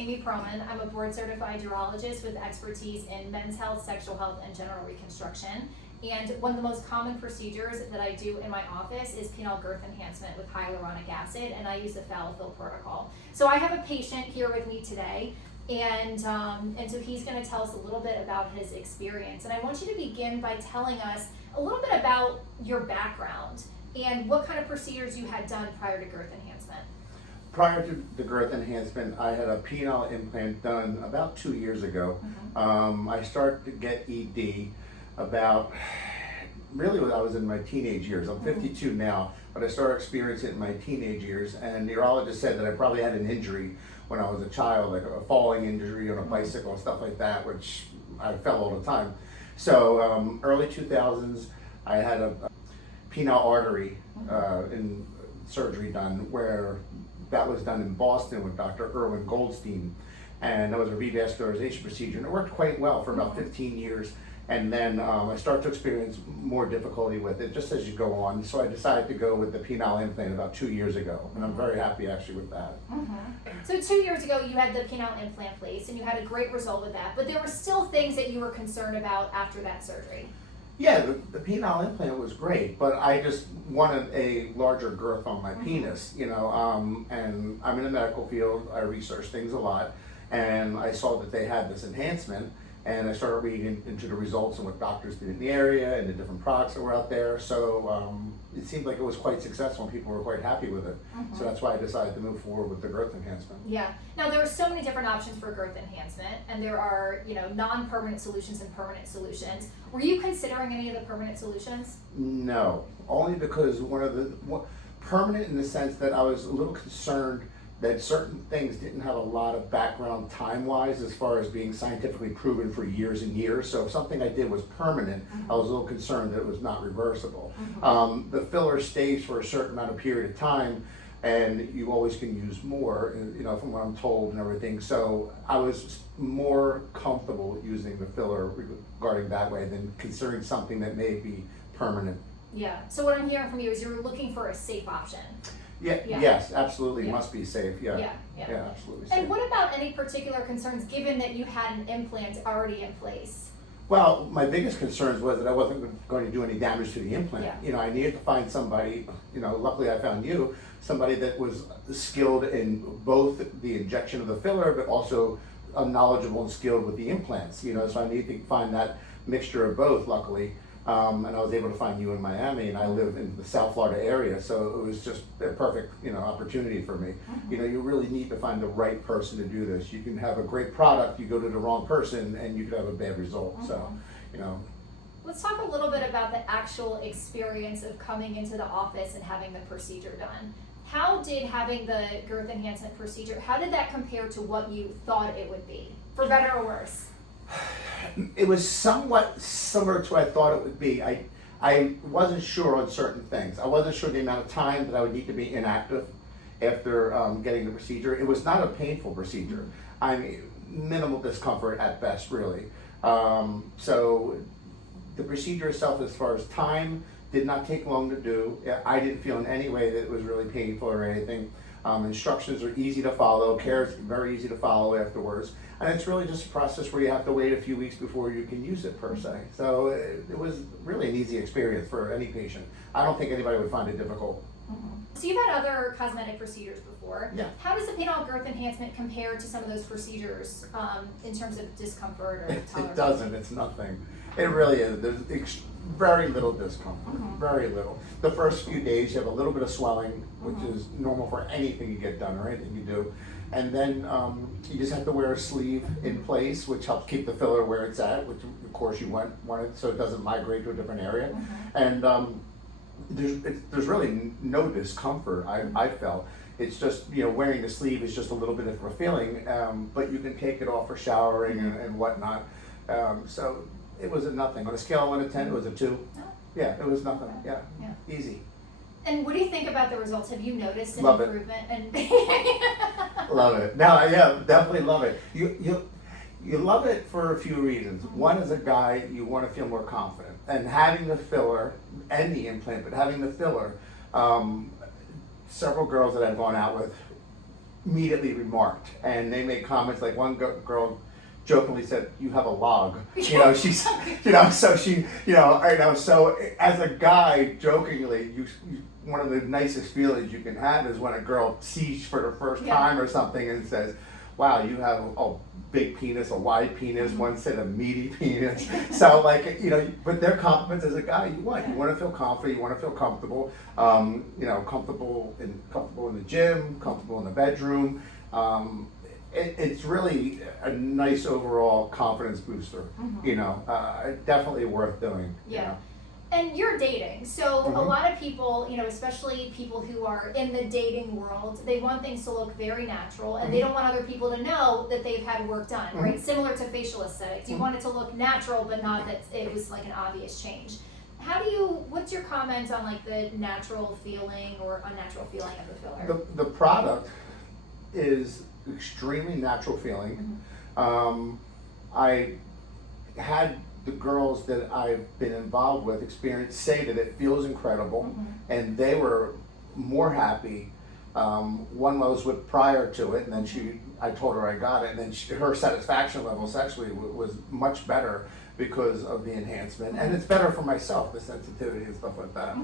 Amy Pearlman. I'm a board certified urologist with expertise in men's health, sexual health, and general reconstruction. And one of the most common procedures that I do in my office is penile girth enhancement with hyaluronic acid, and I use the Falafel protocol. So I have a patient here with me today, and so he's going to tell us a little bit about his experience. And I want you to begin by telling us a little bit about your background and what kind of procedures you had done prior to girth enhancement. Prior to the girth enhancement, I had a penile implant done about 2 years ago. I started to get ED about, really when I was in my teenage years. I'm 52 now, but I started experiencing it in my teenage years, and the urologist said that I probably had an injury when I was a child, like a falling injury on a bicycle and stuff like that, which I fell all the time. So early 2000s, I had a penile artery in surgery done, where that was done in Boston with Dr. Erwin Goldstein, and that was a revascularization procedure, and it worked quite well for about 15 years. And then I started to experience more difficulty with it just as you go on. So I decided to go with the penile implant about 2 years ago, and I'm very happy actually with that. So 2 years ago you had the penile implant placed and you had a great result with that, but there were still things that you were concerned about after that surgery. Yeah, the penile implant was great, but I just wanted a larger girth on my penis, you know, and I'm in the medical field, I research things a lot, and I saw that they had this enhancement, and I started reading into the results and what doctors did in the area and the different products that were out there. So it seemed like it was quite successful and people were quite happy with it. So that's why I decided to move forward with the girth enhancement. Yeah. Now there are so many different options for girth enhancement, and there are, you know, non-permanent solutions and permanent solutions. Were you considering any of the permanent solutions? No, only because permanent in the sense that I was a little concerned that certain things didn't have a lot of background time-wise as far as being scientifically proven for years and years. So if something I did was permanent, I was a little concerned that it was not reversible. The filler stays for a certain amount of period of time, and you always can use more, you know, from what I'm told and everything. So I was more comfortable using the filler regarding that way than considering something that may be permanent. Yeah. So what I'm hearing from you is you're looking for a safe option. Yeah. Yes, absolutely. Must be safe. Yeah, absolutely safe. And what about any particular concerns given that you had an implant already in place? Well, my biggest concerns was that I wasn't going to do any damage to the implant. You know, I needed to find somebody, you know, luckily I found you, somebody that was skilled in both the injection of the filler, but also knowledgeable and skilled with the implants, you know, so I needed to find that mixture of both, luckily. And I was able to find you in Miami, and I live in the South Florida area, so it was just a perfect, you know, opportunity for me. You know, you really need to find the right person to do this. You can have a great product, you go to the wrong person, and you could have a bad result. So, you know. Let's talk a little bit about the actual experience of coming into the office and having the procedure done. How did having the girth enhancement procedure, how did that compare to what you thought it would be, for better or worse? It was somewhat similar to what I thought it would be. I wasn't sure on certain things. I wasn't sure the amount of time that I would need to be inactive after getting the procedure. It was not a painful procedure. I mean, minimal discomfort at best, really. So the procedure itself, as far as time, did not take long to do. I didn't feel in any way that it was really painful or anything. Instructions are easy to follow, care is very easy to follow afterwards, and it's really just a process where you have to wait a few weeks before you can use it per se. So it was really an easy experience for any patient. I don't think anybody would find it difficult. So you've had other cosmetic procedures before. Yeah. How does the penile girth enhancement compare to some of those procedures in terms of discomfort or tolerance? It doesn't, it's nothing. It really is. There's very little discomfort, very little. The first few days you have a little bit of swelling, which is normal for anything you get done or anything you do. And then you just have to wear a sleeve in place, which helps keep the filler where it's at, which of course you want it so it doesn't migrate to a different area. And there's really no discomfort, I felt. It's just, you know, wearing the sleeve is just a little bit of a feeling, but you can take it off for showering and whatnot. So it was a nothing. On a scale of 1 to 10, it was a 2. Yeah, it was nothing. Yeah. Easy. And what do you think about the results? Have you noticed an Love improvement? Love it. No, yeah, definitely love it. You love it for a few reasons. One, as a guy, you want to feel more confident. And having the filler and the implant, but having the filler, several girls that I've gone out with immediately remarked, and they made comments like one girl jokingly said, "You have a log." You know, she's, you know, so she, you know, so as a guy, jokingly, one of the nicest feelings you can have is when a girl sees for the first time or something and says, "Wow, you have a big penis, a wide penis." One said a meaty penis. So like, you know, but they're compliments as a guy. You want to feel confident, you want to feel comfortable. You know, comfortable in the gym, comfortable in the bedroom. It's really a nice overall confidence booster. You know, definitely worth doing. Yeah. You know? And you're dating, so a lot of people, you know, especially people who are in the dating world, they want things to look very natural, and they don't want other people to know that they've had work done, right? Similar to facial aesthetics, you want it to look natural, but not that it was like an obvious change. What's your comment on like the natural feeling or unnatural feeling of the filler? The product is extremely natural feeling. I had the girls that I've been involved with say that it feels incredible, and they were more happy. One I was with prior to it, and then I told her I got it, and then her satisfaction level sexually was much better because of the enhancement, and it's better for myself, the sensitivity and stuff like that.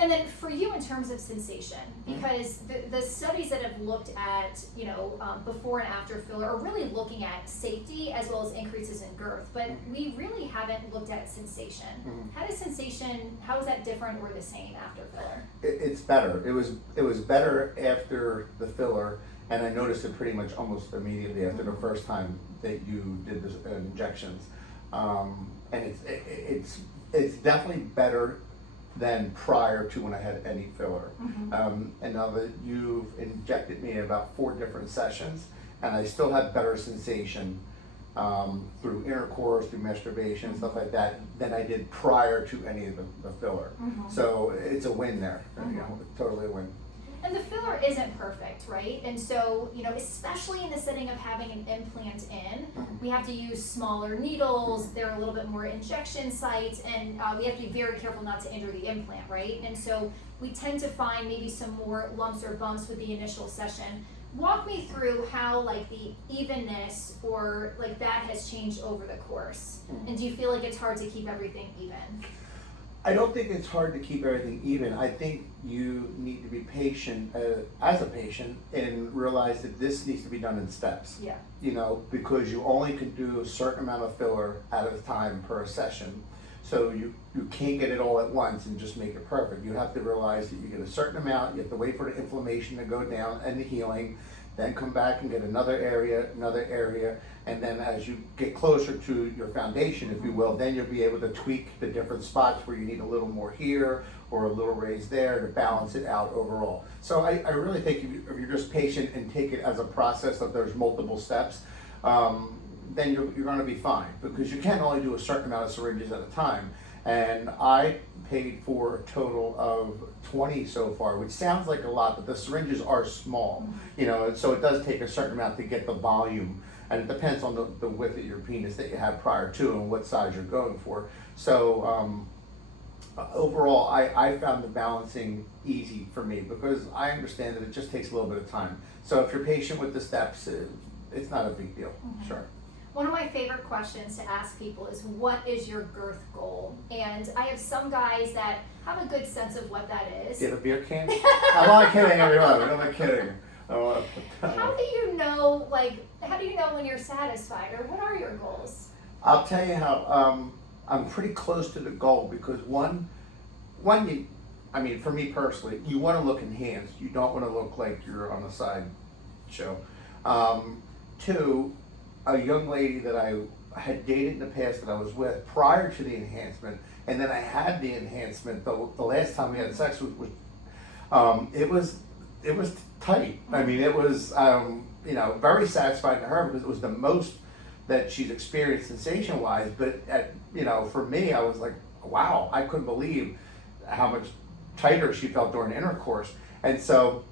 And then for you in terms of sensation, because the studies that have looked at, you know, before and after filler are really looking at safety as well as increases in girth, but we really haven't looked at sensation. How is that different or the same after filler? It's better. It was better after the filler, and I noticed it pretty much almost immediately after the first time that you did the injections. And it's definitely better than prior to when I had any filler. And now that you've injected me about 4 different sessions, and I still have better sensation through intercourse, through masturbation, and stuff like that than I did prior to any of the filler. So it's a win there. You know, totally a win. And the filler isn't perfect, right? And so, you know, especially in the setting of having an implant in, we have to use smaller needles, there are a little bit more injection sites, and we have to be very careful not to injure the implant, right? And so we tend to find maybe some more lumps or bumps with the initial session. Walk me through how like the evenness or like that has changed over the course. And do you feel like it's hard to keep everything even? I don't think it's hard to keep everything even. I think you need to be patient as a patient and realize that this needs to be done in steps. Yeah. You know, because you only can do a certain amount of filler at a time per session. So you can't get it all at once and just make it perfect. You have to realize that you get a certain amount, you have to wait for the inflammation to go down and the healing, then come back and get another area, and then as you get closer to your foundation, if you will, then you'll be able to tweak the different spots where you need a little more here or a little raise there to balance it out overall. So I really think if you're just patient and take it as a process that there's multiple steps, then you're going to be fine, because you can only do a certain amount of syringes at a time. And I paid for a total of 20 so far, which sounds like a lot, but the syringes are small, you know, and so it does take a certain amount to get the volume, and it depends on the width of your penis that you have prior to and what size you're going for. So overall, I found the balancing easy for me, because I understand that it just takes a little bit of time. So if you're patient with the steps, it's not a big deal. Sure. One of my favorite questions to ask people is, what is your girth goal? And I have some guys that have a good sense of what that is. Get a beer can? I'm not kidding, everyone. I'm not kidding. How do you know when you're satisfied, or what are your goals? I'll tell you how I'm pretty close to the goal, because one, I mean, for me personally, you want to look enhanced. You don't want to look like you're on a side show. 2, a young lady that I had dated in the past that I was with prior to the enhancement, and then I had the enhancement. The last time we had sex it was tight. I mean, it was you know, very satisfying to her, because it was the most that she's experienced sensation wise. But you know, for me, I was like, wow, I couldn't believe how much tighter she felt during intercourse. And so,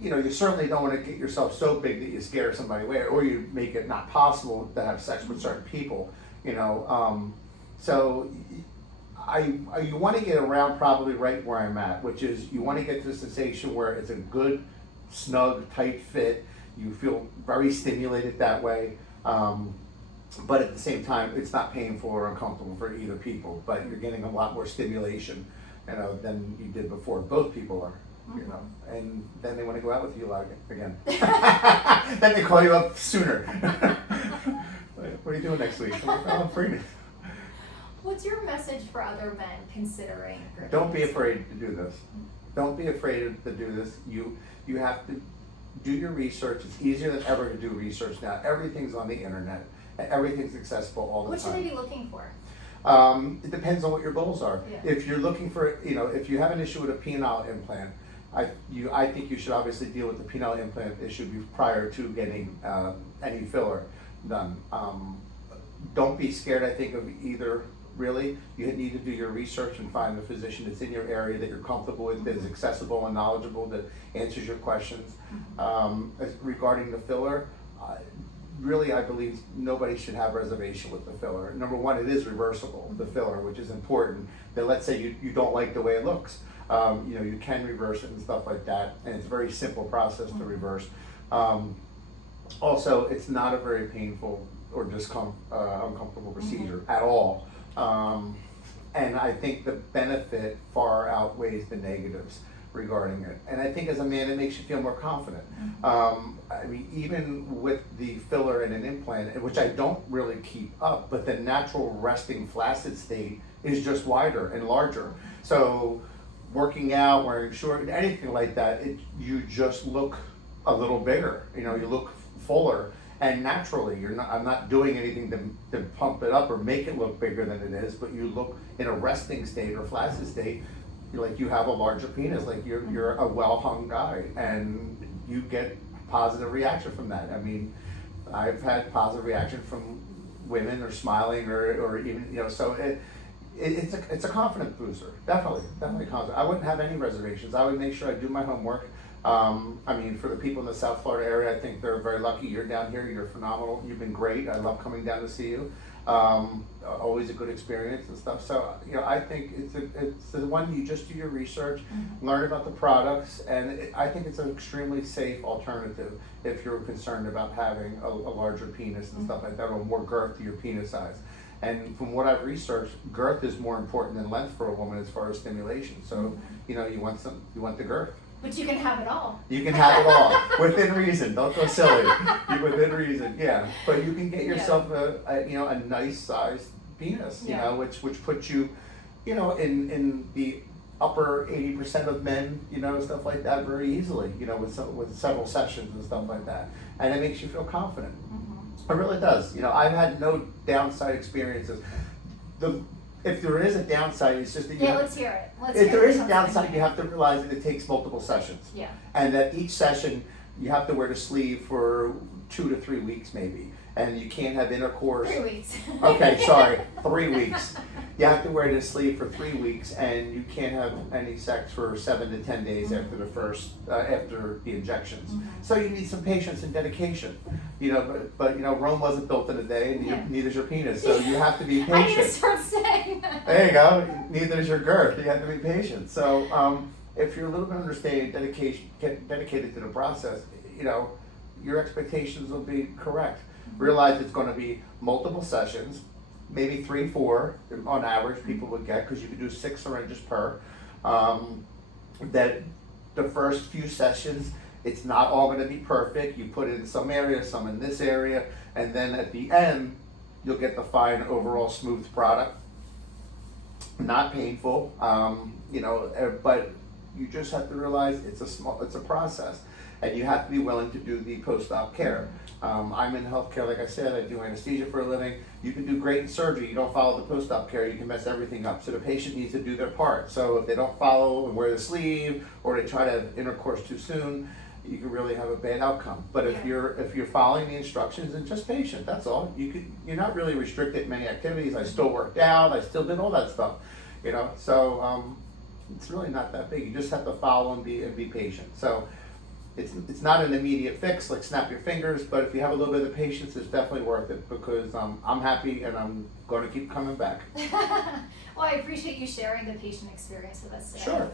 you know, you certainly don't want to get yourself so big that you scare somebody away, or you make it not possible to have sex with certain people, you know. So you want to get around probably right where I'm at, which is you want to get to the sensation where it's a good, snug, tight fit. you feel very stimulated that way. But at the same time, it's not painful or uncomfortable for either people, but you're getting a lot more stimulation, than you did before. Both people are. And then they want to go out with you a lot again. Then they call you up sooner. What are you doing next week? I'm like, oh, I'm free. What's your message for other men considering girth Don't be enhancement? afraid to do this. Don't be afraid to do this. You have to do your research. It's easier than ever to do research now. Everything's on the internet. Everything's accessible all the What time. should they be looking for? It depends on what your goals are. Yeah. If you're looking for, if you have an issue with a penile implant, I think you should obviously deal with the penile implant issue prior to getting any filler done. Don't be scared, I think, of either. Really, you need to do your research and find a physician that's in your area that you're comfortable with, that is accessible and knowledgeable, that answers your questions. Regarding the filler, really, I believe nobody should have reservation with the filler. Number one, it is reversible, the filler, which is important. That let's say you don't like the way it looks, you can reverse it and stuff like that, and it's a very simple process to reverse. Also, it's not a very painful or uncomfortable procedure at all. And I think the benefit far outweighs the negatives regarding it. And I think as a man, it makes you feel more confident. I mean, even with the filler and an implant, which I don't really keep up, but the natural resting flaccid state is just wider and larger. So working out, wearing short, anything like that, you just look a little bigger. You look fuller. And naturally, I'm not doing anything to pump it up or make it look bigger than it is, but you look in a resting state or flaccid state, like you have a larger penis, like you're a well-hung guy, and you get positive reaction from that. I mean, I've had positive reaction from women or smiling or even, so it's a confidence booster, definitely confident. I wouldn't have any reservations. I would make sure I do my homework. I mean, for the people in the South Florida area, I think they're very lucky. You're down here, you're phenomenal. You've been great. I love coming down to see you. Always a good experience and stuff. So, I think it's the one you just do your research, learn about the products, and I think it's an extremely safe alternative if you're concerned about having a larger penis and stuff like that, or more girth to your penis size. And from what I've researched, girth is more important than length for a woman as far as stimulation. So, you want the girth. But you can have it all. You can have it all within reason. Don't go silly. Within reason, yeah. But you can get yourself a nice sized penis, which puts you, in the upper 80% of men, stuff like that very easily, with several sessions and stuff like that, and it makes you feel confident. It really does. I've had no downside experiences. If there is a downside, it's just that let's hear it. If there is a downside, you have to realize that it takes multiple sessions. Yeah. And that each session, you have to wear the sleeve for 2 to 3 weeks maybe. And you can't have intercourse. 3 weeks. Okay, sorry, 3 weeks. You have to wear the sleeve for 3 weeks, and you can't have any sex for 7 to 10 days after after the injections. So you need some patience and dedication. But Rome wasn't built in a day, and neither is your penis. So you have to be patient. I need to start saying that. There you go. Neither is your girth. You have to be patient. So if you're a little bit understanding, dedicated to the process, your expectations will be correct. Realize it's going to be multiple sessions. Maybe 3, 4 on average people would get, because you can do 6 syringes per. That the first few sessions, it's not all going to be perfect. You put in some area, some in this area, and then at the end, you'll get the fine overall smooth product. Not painful, but you just have to realize it's a process, and you have to be willing to do the post-op care. I'm in healthcare, like I said, I do anesthesia for a living. You can do great in surgery. You don't follow the post-op care, you can mess everything up. So the patient needs to do their part. So if they don't follow and wear the sleeve, or they try to have intercourse too soon, you can really have a bad outcome. But if you're following the instructions and just patient, that's all. You're not really restricted in many activities. I still worked out, I still did all that stuff, So it's really not that big. You just have to follow and be patient. So it's not an immediate fix, like snap your fingers, but if you have a little bit of patience, it's definitely worth it, because I'm happy and I'm going to keep coming back. Well, I appreciate you sharing the patient experience with us today. Sure.